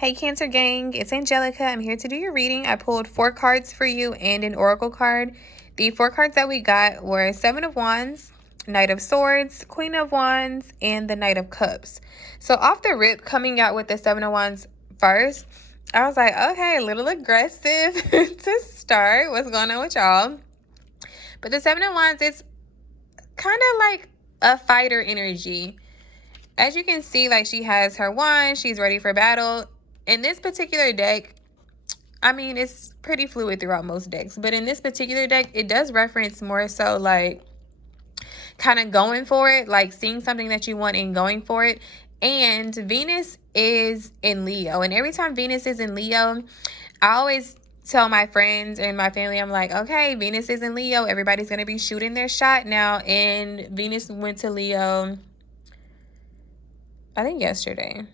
Hey Cancer gang, it's Angelica. I'm here to do your reading. I pulled 4 cards for you and an oracle card. The 4 cards that we got were 7 of Wands, Knight of Swords, Queen of Wands, and the Knight of Cups. So off the rip, coming out with the 7 of Wands first, I was like, okay, a little aggressive to start. What's going on with y'all? But the 7 of Wands is kind of like a fighter energy. As you can see, like, she has her wand, she's ready for battle. In this particular deck, I mean, it's pretty fluid throughout most decks, but in this particular deck, it does reference more so like kind of going for it, like seeing something that you want and going for it. And Venus is in Leo, and every time Venus is in Leo, I always tell my friends and my family, I'm like, okay, Venus is in Leo, everybody's going to be shooting their shot now. And Venus went to Leo, I think yesterday.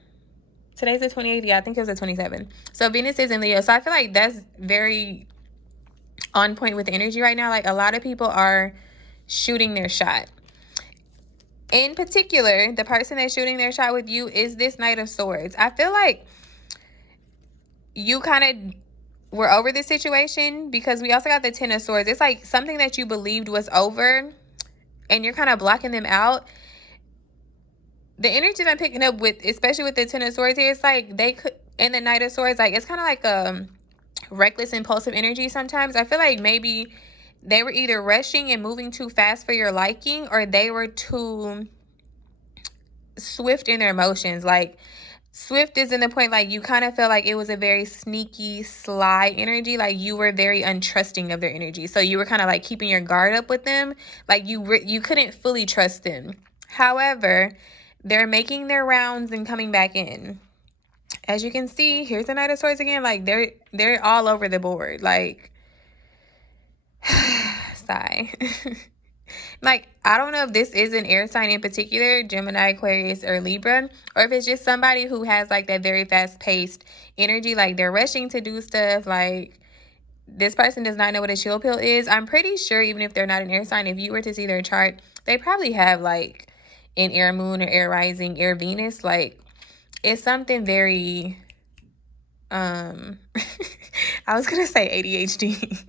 Today's the 28th. Yeah, I think it was the 27th. So Venus is in Leo. So I feel like that's very on point with the energy right now. Like, a lot of people are shooting their shot. In particular, the person that's shooting their shot with you is this Knight of Swords. I feel like you kind of were over this situation because we also got the Ten of Swords. It's like something that you believed was over and you're kind of blocking them out. The energy that I'm picking up with, especially with the Ten of Swords here, it's like they could, and the Knight of Swords, like, it's kind of like reckless, impulsive energy sometimes. I feel like maybe they were either rushing and moving too fast for your liking, or they were too swift in their emotions. Like, swift is in the point, like, you kind of felt like it was a very sneaky, sly energy. Like, you were very untrusting of their energy. So you were kind of like keeping your guard up with them. Like, you couldn't fully trust them. However, they're making their rounds and coming back in. As you can see, here's the Knight of Swords again. Like, they're all over the board. Like, sigh. Like, I don't know if this is an air sign in particular, Gemini, Aquarius, or Libra, or if it's just somebody who has like that very fast-paced energy. Like, they're rushing to do stuff. Like, this person does not know what a chill pill is. I'm pretty sure even if they're not an air sign, if you were to see their chart, they probably have like an air moon or air rising, air Venus. Like, it's something very I was gonna say ADHD.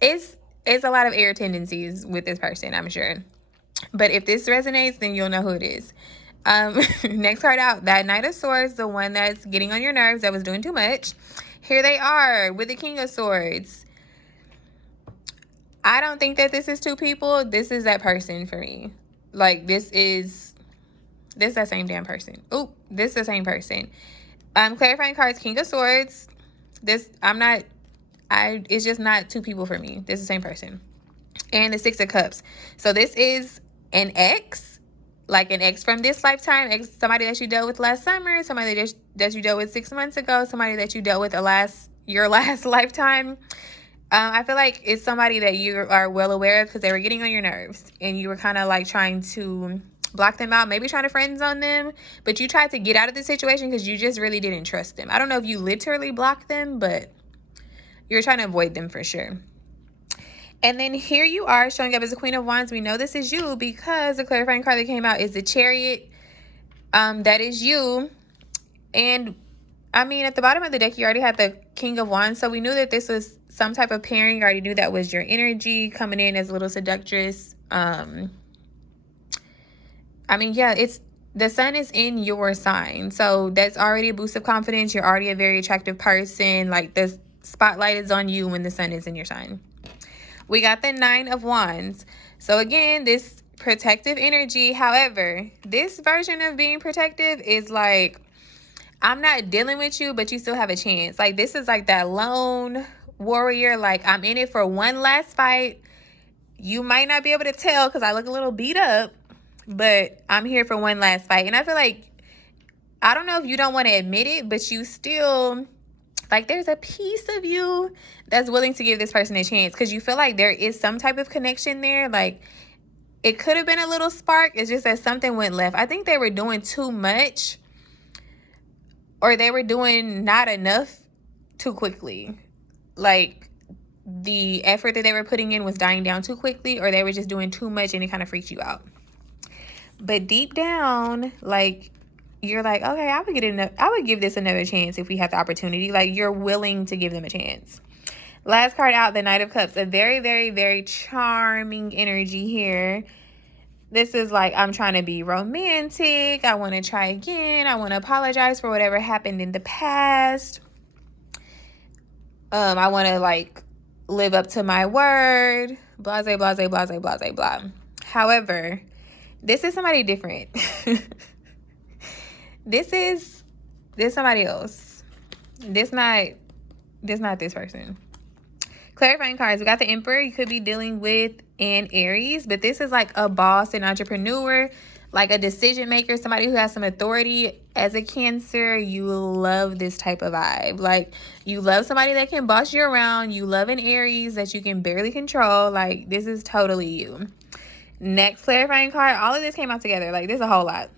it's a lot of air tendencies with this person, I'm sure. But if this resonates, then you'll know who it is. Next card out, that Knight of Swords, the one that's getting on your nerves, that was doing too much. Here they are with the King of Swords. I don't think that this is two people. This is that person for me. Like, this is that same damn person. Oh, this is the same person. Clarifying cards, King of Swords. It's just not two people for me. This is the same person. And the Six of Cups. So this is an ex, like an ex from this lifetime, somebody that you dealt with last summer, somebody that you dealt with 6 months ago, somebody that you dealt with your last lifetime. I feel like it's somebody that you are well aware of because they were getting on your nerves and you were kind of like trying to block them out, maybe trying to friend zone them, but you tried to get out of the situation because you just really didn't trust them. I don't know if you literally blocked them, but you're trying to avoid them for sure. And then here you are showing up as a Queen of Wands. We know this is you because the clarifying card that came out is the Chariot. That is you. And I mean, at the bottom of the deck, you already had the King of Wands. So we knew that this was some type of pairing. You already knew that was your energy coming in as a little seductress. I mean, yeah, the sun is in your sign. So that's already a boost of confidence. You're already a very attractive person. Like, the spotlight is on you when the sun is in your sign. We got the Nine of Wands. So again, this protective energy. However, this version of being protective is like, I'm not dealing with you, but you still have a chance. Like, this is like that lone warrior. Like, I'm in it for one last fight. You might not be able to tell because I look a little beat up, but I'm here for one last fight. And I feel like, I don't know if you don't want to admit it, but you still, like, there's a piece of you that's willing to give this person a chance because you feel like there is some type of connection there. Like, it could have been a little spark. It's just that something went left. I think they were doing too much, or they were doing not enough too quickly. Like, the effort that they were putting in was dying down too quickly, or they were just doing too much and it kind of freaked you out. But deep down, like, you're like, okay, I would give this another chance if we had the opportunity. Like, you're willing to give them a chance. Last card out, the Knight of Cups. A very, very, very charming energy here. This is like, I'm trying to be romantic. I want to try again. I want to apologize for whatever happened in the past. I want to like live up to my word. Blase, blase, blase, blase, blah. However, this is somebody different. This somebody else. This not this person. Clarifying cards. We got the Emperor. You could be dealing with an Aries, but this is like a boss, an entrepreneur, like a decision maker, somebody who has some authority. As a Cancer, you love this type of vibe. Like, you love somebody that can boss you around. You love an Aries that you can barely control. Like, this is totally you. Next clarifying card. All of this came out together. Like, there's a whole lot.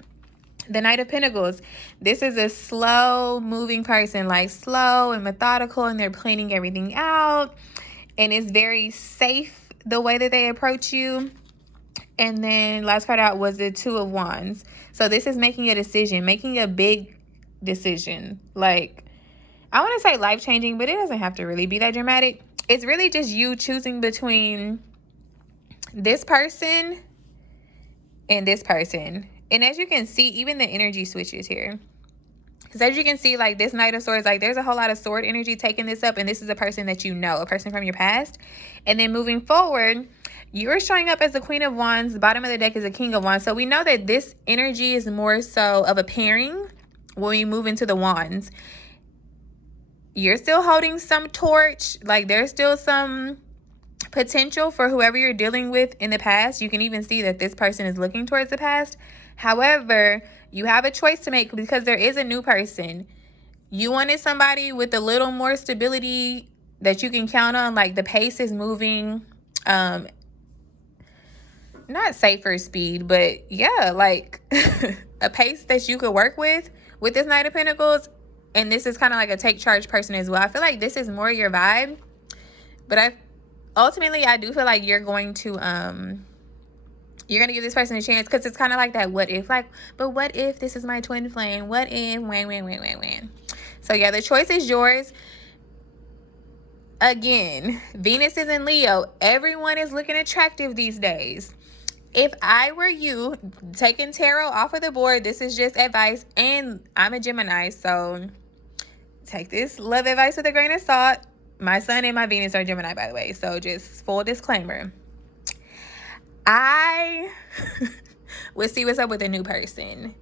The Knight of Pentacles. This is a slow moving person, like slow and methodical, and they're planning everything out. And it's very safe the way that they approach you. And then last card out was the Two of Wands. So this is making a decision, making a big decision. Like, I want to say life-changing, but it doesn't have to really be that dramatic. It's really just you choosing between this person and this person. And as you can see, even the energy switches here. Because as you can see, like, this Knight of Swords, like, there's a whole lot of sword energy taking this up. And this is a person that you know, a person from your past. And then moving forward, you're showing up as the Queen of Wands. The bottom of the deck is a King of Wands. So we know that this energy is more so of a pairing when we move into the Wands. You're still holding some torch. Like, there's still some potential for whoever you're dealing with in the past. You can even see that this person is looking towards the past. However, you have a choice to make because there is a new person. You wanted somebody with a little more stability that you can count on. Like, the pace is moving, not safer speed, but yeah, like a pace that you could work with this Knight of Pentacles. And this is kind of like a take charge person as well. I feel like this is more your vibe, but ultimately I do feel like you're going to give this person a chance, because it's kind of like that what if, like, but what if this is my twin flame? What if, when? So yeah, the choice is yours. Again, Venus is in Leo. Everyone is looking attractive these days. If I were you, taking tarot off of the board, this is just advice, and I'm a Gemini, so take this love advice with a grain of salt. My Sun and my Venus are Gemini, by the way, so just full disclaimer. I would see what's up with a new person.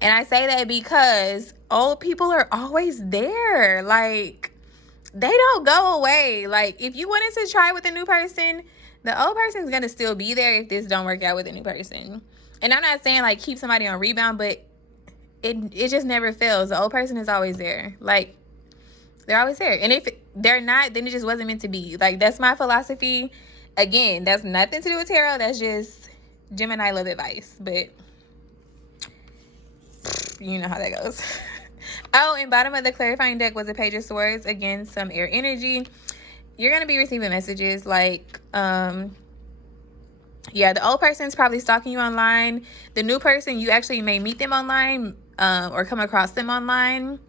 And I say that because old people are always there. Like, they don't go away. Like, if you wanted to try with a new person, the old person's going to still be there if this don't work out with a new person. And I'm not saying, like, keep somebody on rebound, but it just never fails. The old person is always there. Like, they're always there. And if they're not, then it just wasn't meant to be. Like, that's my philosophy. Again, that's nothing to do with tarot. That's just Gemini love advice. But you know how that goes. Oh, and bottom of the clarifying deck was a Page of Swords. Again, some air energy. You're going to be receiving messages like, yeah, the old person's probably stalking you online. The new person, you actually may meet them online or come across them online.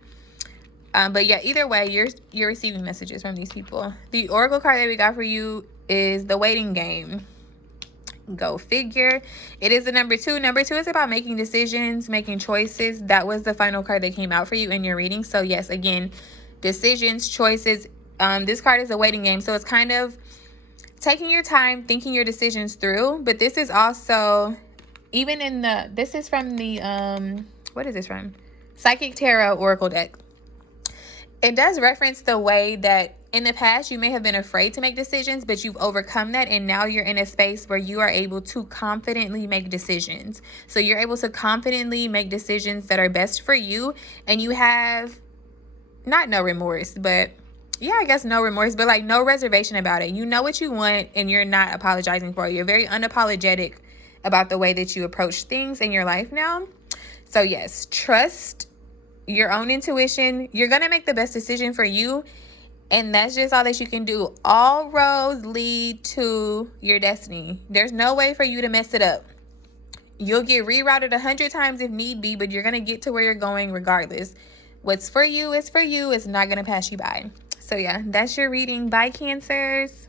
But yeah, either way, you're receiving messages from these people. The Oracle card that we got for you is the Waiting Game. Go figure. It is the number 2. Number 2 is about making decisions, making choices. That was the final card that came out for you in your reading. So yes, again, decisions, choices. This card is a waiting game. So it's kind of taking your time, thinking your decisions through. But this is also, even in the, this is from the, what is this from? Psychic Tarot Oracle deck. It does reference the way that in the past you may have been afraid to make decisions, but you've overcome that, and now you're in a space where you are able to confidently make decisions. So you're able to confidently make decisions that are best for you, and you have not no remorse, but yeah, I guess no remorse, but like no reservation about it. You know what you want, and you're not apologizing for it. You're very unapologetic about the way that you approach things in your life now. So yes, trust your own intuition. You're going to make the best decision for you. And that's just all that you can do. All roads lead to your destiny. There's no way for you to mess it up. You'll get rerouted 100 times if need be, but you're going to get to where you're going regardless. What's for you is for you. It's not going to pass you by. So yeah, that's your reading. Bye, Cancers.